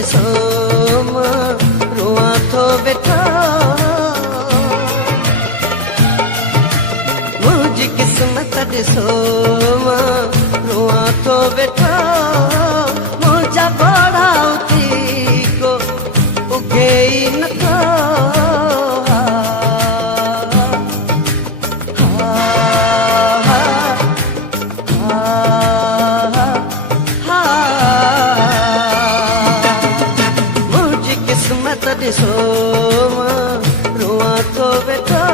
ॾिसो मां रोआं थो वेठा मुंहिंजी क़िस्मत ॾिसो मां रोआं थो वेठा मुंहिंजा पढ़ाउती को उगे ई नथो ॾिसो मां रोआं थो वेठा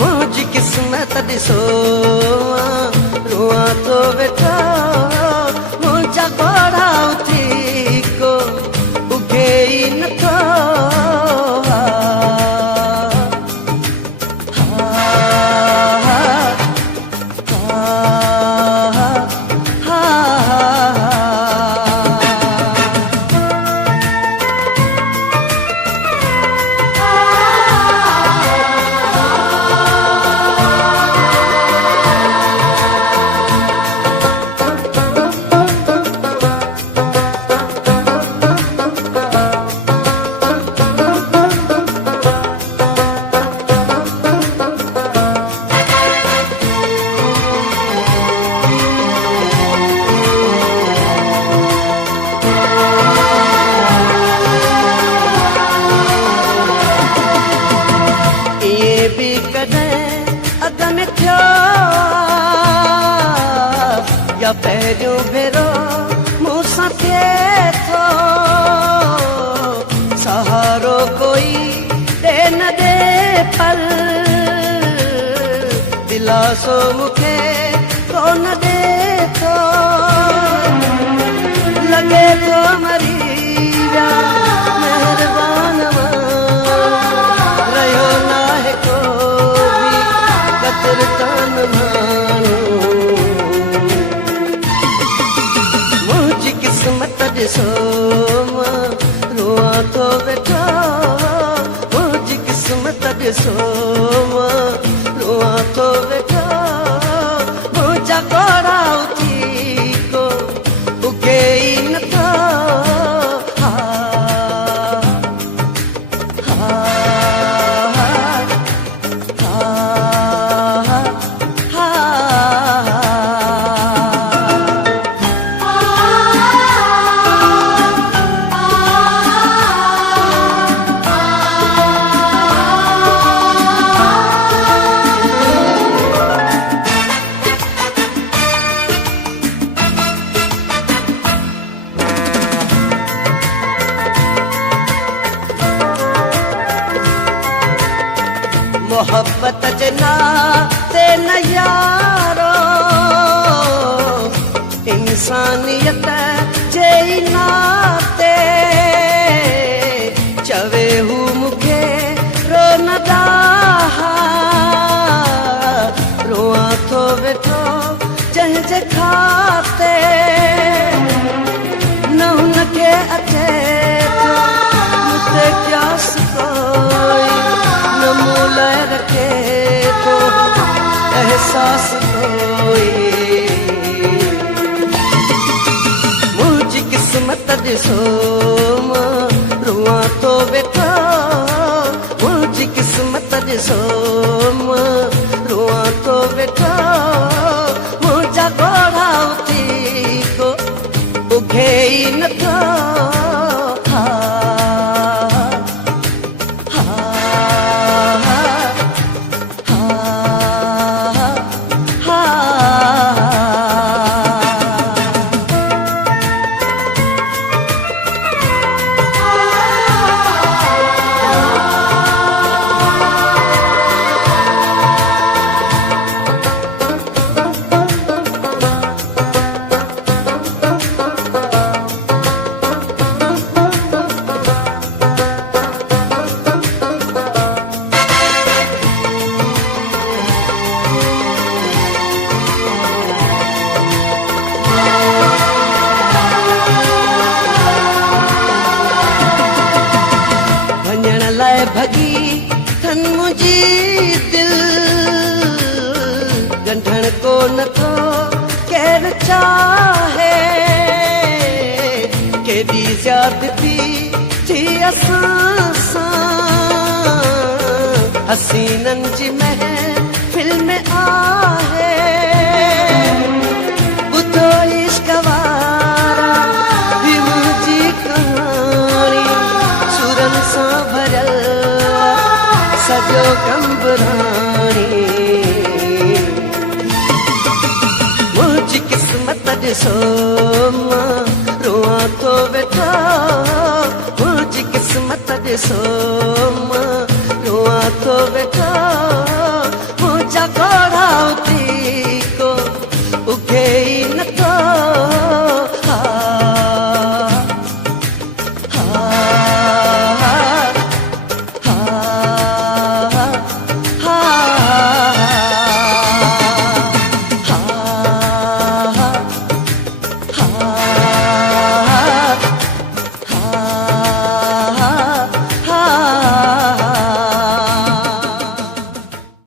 मुंहिंजी क़िस्मत ॾिसो मां रोआं थो वेठा मुंहिंजा पढ़ाउती को उगे ई नथो या पहिरियों भेरो मूंसां थिए थो सहारो कोई ॾे न ॾे पर दिलासो मूंखे कोन ॾे थो लॻे थो मरी विया महिरबान रहियो नाहे को बि कतरतान माण्हू क़िस्मत ॾिसो मां रोआं थो वेठा मुंहिंजी क़िस्मत ॾिसो मां रोआं थो वेठा मुंहिंजा पढ़ाउती को उगे ई नथा मोहब्बत जे नाते न यारो इंसानियत जे नाते चवे हू मूंखे रो न डाहा रोआं थो वेठो जंहिंजे खाते न हुनखे अचे थो मूंते क्यास कोई न मूं लाइ रखे थो एहसास कोई मुंहिंजी क़िस्मत ॾिसो मां रोआं थो वेठा मुंहिंजी क़िस्मत ॾिसो मां रोआं थो वेठा मुंहिंजा पढ़ाउती को उगे ई नथो भगी थन मुझी दिल गंढण को न थो केर चाहे केॾी ज़्यादा ज़्यादती थी असां सां हसीननि जी महफ़िल में आहे ॿुधो इश्क वारा ही मुंहिंजी कहाणी सुरनि सां भरियल सॼो कंबराणी मुंहिंजी क़िस्मत ॾिसो मां रोआं थो वेठो मुंहिंजी क़िस्मत ॾिसो मां रोआं थो वेठो